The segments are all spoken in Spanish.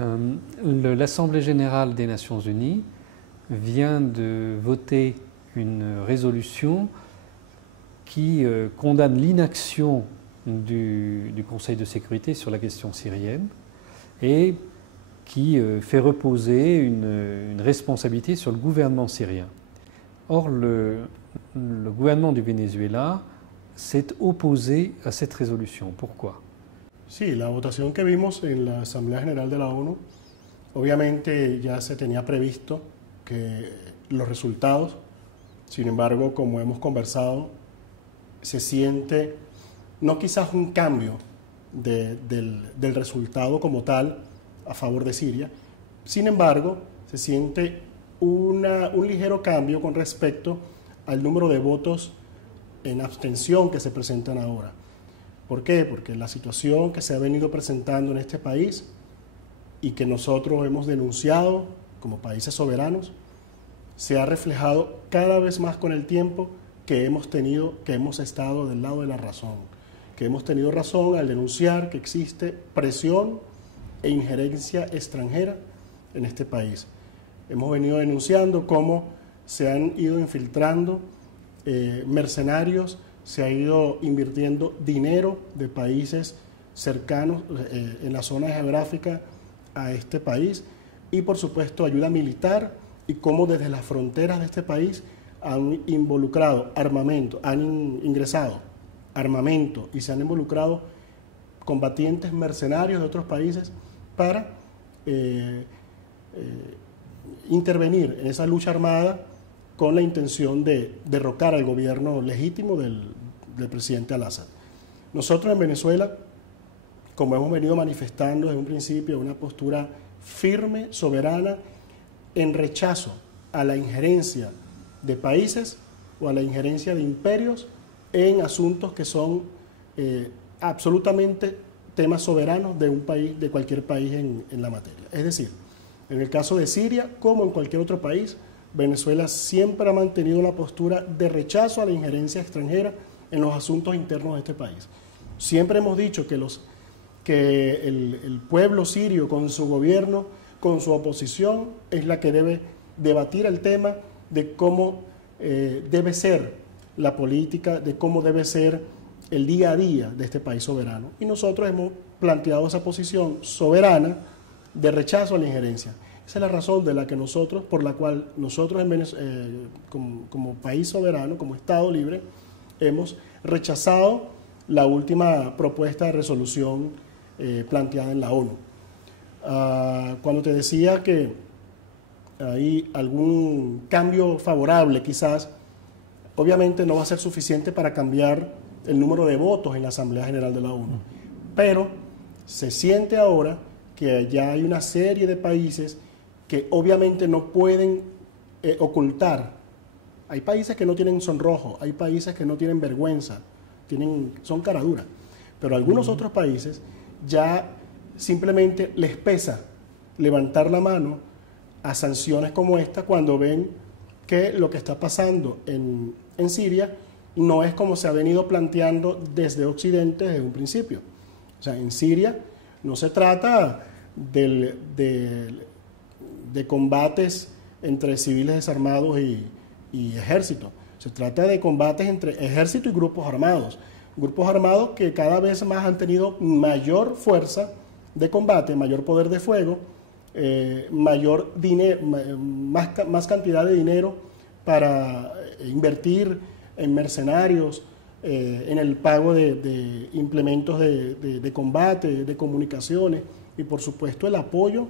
L'Assemblée générale des Nations unies vient de voter une résolution qui condamne l'inaction du Conseil de sécurité sur la question syrienne et qui fait reposer une responsabilité sur le gouvernement syrien. Or, le gouvernement du Venezuela s'est opposé a cette résolution. Pourquoi? Sí, la votación que vimos en la Asamblea General de la ONU, obviamente ya se tenía previsto que los resultados, sin embargo, como hemos conversado, se siente no quizás un cambio del resultado como tal a favor de Siria, sin embargo, se siente un ligero cambio con respecto al número de votos en abstención que se presentan ahora. ¿Por qué? Porque la situación que se ha venido presentando en este país y que nosotros hemos denunciado como países soberanos, se ha reflejado cada vez más con el tiempo que hemos estado del lado de la razón, que hemos tenido razón al denunciar que existe presión e injerencia extranjera en este país. Hemos venido denunciando cómo se han ido infiltrando mercenarios, se ha ido invirtiendo dinero de países cercanos en la zona geográfica a este país y por supuesto ayuda militar y cómo desde las fronteras de este país han involucrado armamento, han ingresado armamento y se han involucrado combatientes mercenarios de otros países para intervenir en esa lucha armada con la intención de derrocar al gobierno legítimo del presidente Al-Assad. Nosotros en Venezuela, como hemos venido manifestando desde un principio, una postura firme, soberana, en rechazo a la injerencia de países o a la injerencia de imperios en asuntos que son absolutamente temas soberanos de un país, de cualquier país en la materia. Es decir, en el caso de Siria, como en cualquier otro país, Venezuela siempre ha mantenido una postura de rechazo a la injerencia extranjera en los asuntos internos de este país. Siempre hemos dicho que el pueblo sirio con su gobierno, con su oposición, es la que debe debatir el tema de cómo debe ser la política, de cómo debe ser el día a día de este país soberano. Y nosotros hemos planteado esa posición soberana de rechazo a la injerencia. Esa es la razón por la cual nosotros como país soberano, como Estado libre, hemos rechazado la última propuesta de resolución planteada en la ONU. Cuando te decía que hay algún cambio favorable quizás, obviamente no va a ser suficiente para cambiar el número de votos en la Asamblea General de la ONU, pero se siente ahora que ya hay una serie de países que obviamente no pueden ocultar. Hay países que no tienen sonrojo, hay países que no tienen vergüenza, son cara dura, pero algunos otros países ya simplemente les pesa levantar la mano a sanciones como esta cuando ven que lo que está pasando en Siria no es como se ha venido planteando desde Occidente desde un principio. O sea, en Siria no se trata de combates entre civiles desarmados y ejército. Se trata de combates entre ejército y grupos armados que cada vez más han tenido mayor fuerza de combate, mayor poder de fuego, mayor dinero, más cantidad de dinero para invertir en mercenarios, en el pago de implementos de combate, de comunicaciones y por supuesto el apoyo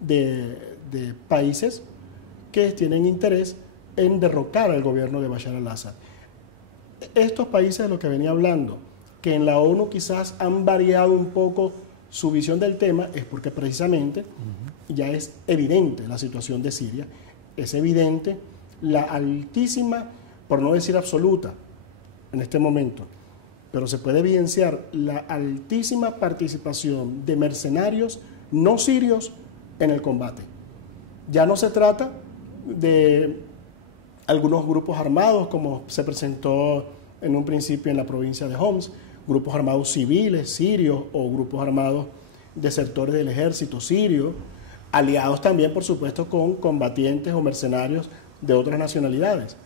de países que tienen interés en derrocar al gobierno de Bashar al-Assad. Estos países de los que venía hablando, que en la ONU quizás han variado un poco su visión del tema, es porque precisamente ya es evidente la situación de Siria, es evidente la altísima, por no decir absoluta, en este momento, pero se puede evidenciar la altísima participación de mercenarios no sirios en el combate. Ya no se trata de algunos grupos armados, como se presentó en un principio en la provincia de Homs, grupos armados civiles, sirios, o grupos armados desertores del ejército sirio, aliados también, por supuesto, con combatientes o mercenarios de otras nacionalidades.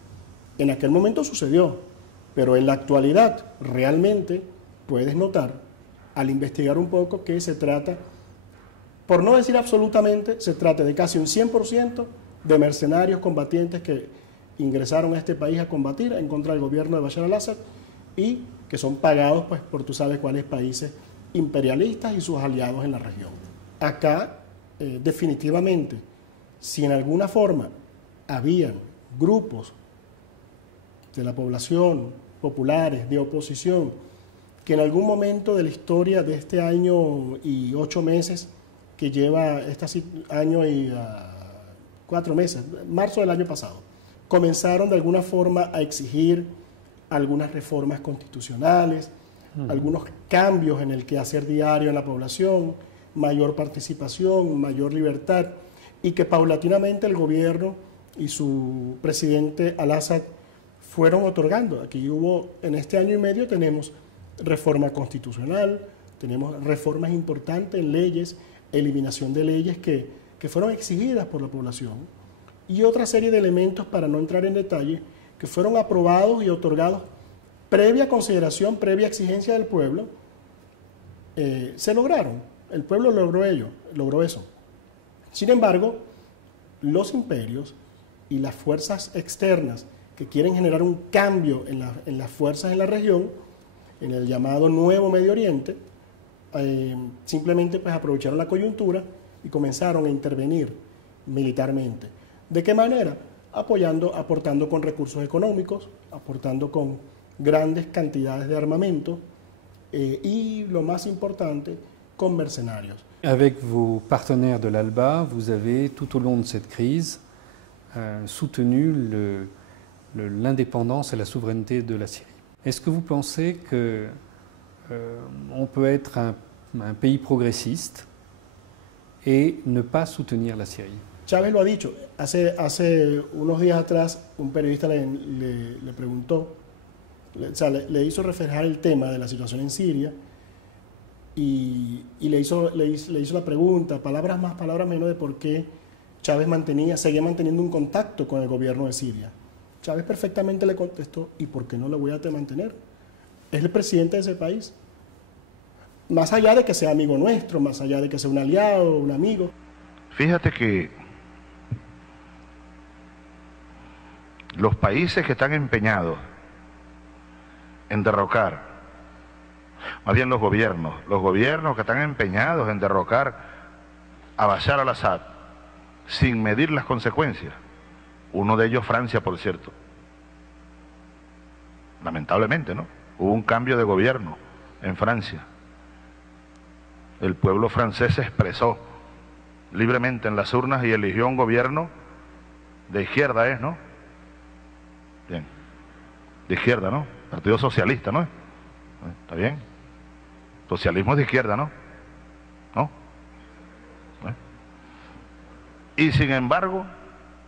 En aquel momento sucedió, pero en la actualidad realmente puedes notar, al investigar un poco, que se trata, por no decir absolutamente, se trata de casi un 100% de mercenarios combatientes que ingresaron a este país a combatir en contra del gobierno de Bashar al-Assad y que son pagados pues, por tú sabes cuáles países imperialistas y sus aliados en la región. Acá, definitivamente, si en alguna forma habían grupos de la población, populares, de oposición, que en algún momento de la historia de este año y 8 meses que lleva este año y 4 meses, marzo del año pasado, comenzaron de alguna forma a exigir algunas reformas constitucionales, algunos cambios en el quehacer diario en la población, mayor participación, mayor libertad, y que paulatinamente el gobierno y su presidente al-Assad fueron otorgando. Aquí hubo, en este año y medio tenemos reforma constitucional, tenemos reformas importantes en leyes, eliminación de leyes que fueron exigidas por la población, y otra serie de elementos, para no entrar en detalle, que fueron aprobados y otorgados previa consideración, previa exigencia del pueblo, se lograron. El pueblo logró eso. Sin embargo, los imperios y las fuerzas externas que quieren generar un cambio en las fuerzas en la región, en el llamado Nuevo Medio Oriente, simplemente pues aprovecharon la coyuntura y comenzaron a intervenir militarmente. ¿De qué manera? Aportando con recursos económicos, aportando con grandes cantidades de armamento y, lo más importante, con mercenarios. Avec vos partenaires de l'ALBA, vous avez, tout au long de cette crise, soutenu l'indépendance et la souveraineté de la Syrie. Est-ce que vous pensez qu'on peut être un pays progressiste et ne pas soutenir la Syrie? Chávez lo ha dicho. Hace unos días atrás un periodista le preguntó, le hizo reflejar el tema de la situación en Siria y le hizo la pregunta, palabras más, palabras menos, de por qué Chávez seguía manteniendo un contacto con el gobierno de Siria. Chávez perfectamente le contestó, ¿y por qué no lo voy a mantener? Es el presidente de ese país. Más allá de que sea amigo nuestro, más allá de que sea un aliado, un amigo. Fíjate que los países que están empeñados en derrocar, más bien los gobiernos que están empeñados en derrocar a Bashar al-Assad sin medir las consecuencias, uno de ellos Francia, por cierto, lamentablemente, ¿no? Hubo un cambio de gobierno en Francia. El pueblo francés se expresó libremente en las urnas y eligió un gobierno de izquierda, ¿no? Bien, de izquierda, ¿no? Partido Socialista, ¿no? ¿Está bien? Socialismo es de izquierda, ¿no? ¿No? Y sin embargo,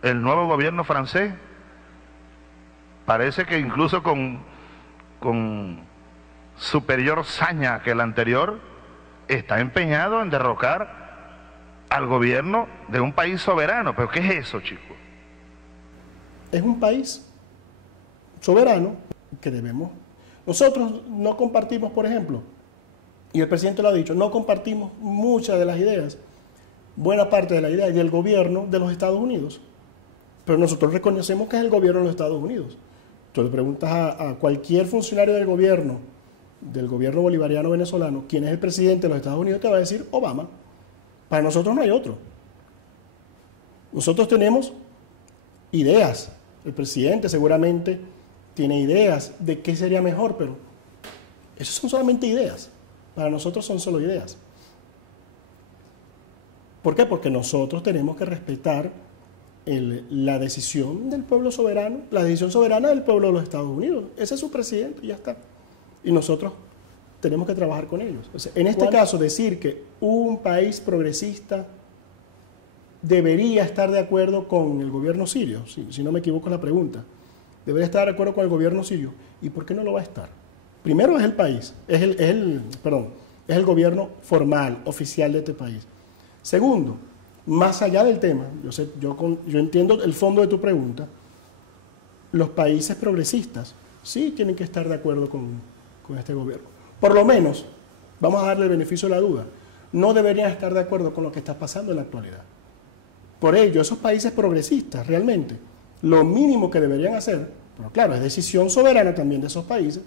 el nuevo gobierno francés parece que incluso con superior saña que el anterior, está empeñado en derrocar al gobierno de un país soberano. ¿Pero qué es eso, chicos? Es un país soberano que debemos... Nosotros no compartimos, por ejemplo, y el presidente lo ha dicho, no compartimos muchas de las ideas, buena parte de las ideas del gobierno de los Estados Unidos, pero nosotros reconocemos que es el gobierno de los Estados Unidos. Tú le preguntas a cualquier funcionario del gobierno bolivariano venezolano, quién es el presidente de los Estados Unidos, te va a decir Obama. Para nosotros no hay otro. Nosotros tenemos ideas. El presidente seguramente tiene ideas de qué sería mejor, pero esas son solamente ideas. Para nosotros son solo ideas. ¿Por qué? Porque nosotros tenemos que respetar la decisión del pueblo soberano, la decisión soberana del pueblo de los Estados Unidos. Ese es su presidente y ya está. Y nosotros tenemos que trabajar con ellos. O sea, en este caso, decir que un país progresista debería estar de acuerdo con el gobierno sirio, si no me equivoco en la pregunta, debería estar de acuerdo con el gobierno sirio. ¿Y por qué no lo va a estar? Primero es el país, es el gobierno formal, oficial de este país. Segundo, más allá del tema, yo entiendo el fondo de tu pregunta, los países progresistas sí tienen que estar de acuerdo con este gobierno. Por lo menos, vamos a darle el beneficio de la duda, no deberían estar de acuerdo con lo que está pasando en la actualidad. Por ello, esos países progresistas realmente, lo mínimo que deberían hacer, pero claro, es decisión soberana también de esos países,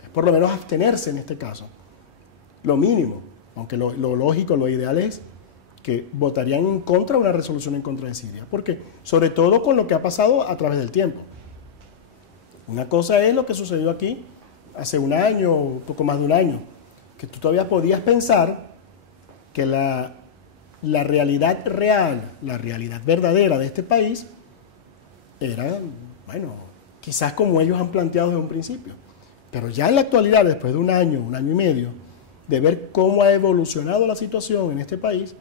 es por lo menos abstenerse en este caso. Lo mínimo, aunque lo lógico, lo ideal es que votarían en contra de una resolución en contra de Siria. ¿Por qué? Sobre todo con lo que ha pasado a través del tiempo. Una cosa es lo que sucedió aquí hace un año, un poco más de un año, que tú todavía podías pensar que la realidad real, la realidad verdadera de este país era, bueno, quizás como ellos han planteado desde un principio. Pero ya en la actualidad, después de un año y medio, de ver cómo ha evolucionado la situación en este país,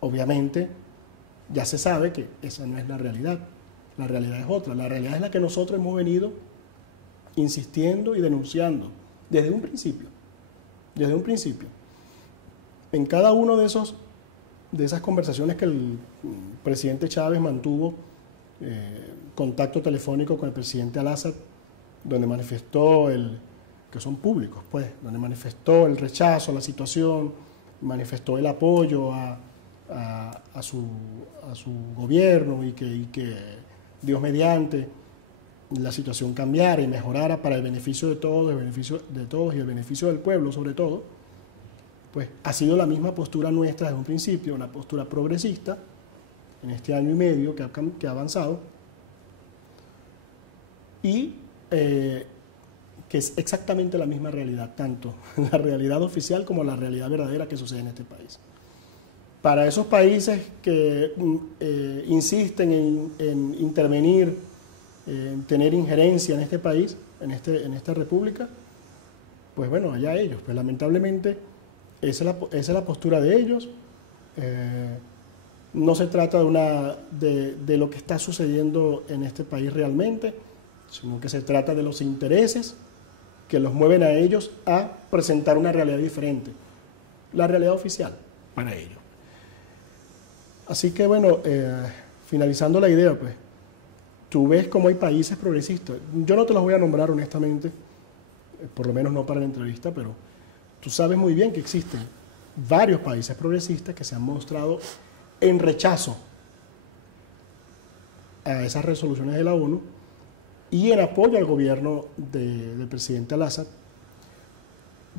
obviamente ya se sabe que esa no es la realidad. La realidad es otra. La realidad es la que nosotros hemos venido insistiendo y denunciando desde un principio. Desde un principio. En cada uno de esas conversaciones que el presidente Chávez mantuvo, contacto telefónico con el presidente Al-Assad, donde manifestó que son públicos, pues, donde manifestó el rechazo a la situación, manifestó el apoyo a su gobierno y que Dios mediante la situación cambiara y mejorara para el beneficio de todos, y el beneficio del pueblo sobre todo, pues ha sido la misma postura nuestra desde un principio, una postura progresista en este año y medio que ha avanzado y que es exactamente la misma realidad, tanto la realidad oficial como la realidad verdadera que sucede en este país. Para esos países que insisten en intervenir, en tener injerencia en este país, en esta república, pues bueno, allá ellos. Pues lamentablemente esa es la postura de ellos. No se trata de lo que está sucediendo en este país realmente, sino que se trata de los intereses que los mueven a ellos a presentar una realidad diferente, la realidad oficial para ellos. Así que bueno, finalizando la idea, pues, tú ves cómo hay países progresistas. Yo no te los voy a nombrar honestamente, por lo menos no para la entrevista, pero tú sabes muy bien que existen varios países progresistas que se han mostrado en rechazo a esas resoluciones de la ONU y en apoyo al gobierno del presidente Al-Assad.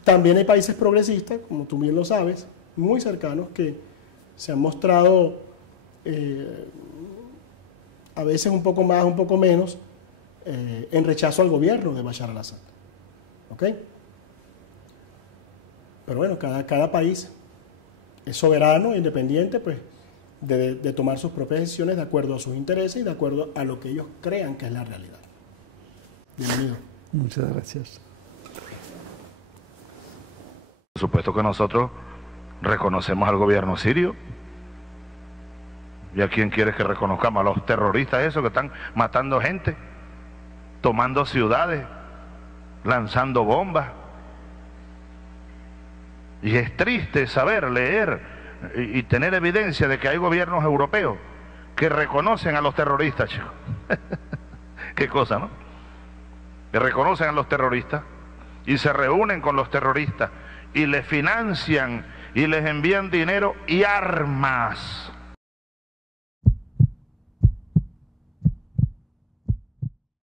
También hay países progresistas, como tú bien lo sabes, muy cercanos, que se han mostrado a veces un poco más, un poco menos, en rechazo al gobierno de Bashar al-Assad. ¿Ok? Pero bueno, cada país es soberano e independiente, pues, de tomar sus propias decisiones de acuerdo a sus intereses y de acuerdo a lo que ellos crean que es la realidad. Bienvenido. Muchas gracias. Por supuesto que nosotros reconocemos al gobierno sirio. ¿Y a quién quieres que reconozcamos? A los terroristas esos que están matando gente, tomando ciudades, lanzando bombas. Y es triste saber, leer y tener evidencia de que hay gobiernos europeos que reconocen a los terroristas, chicos. Qué cosa, ¿no? Que reconocen a los terroristas y se reúnen con los terroristas y les financian y les envían dinero y armas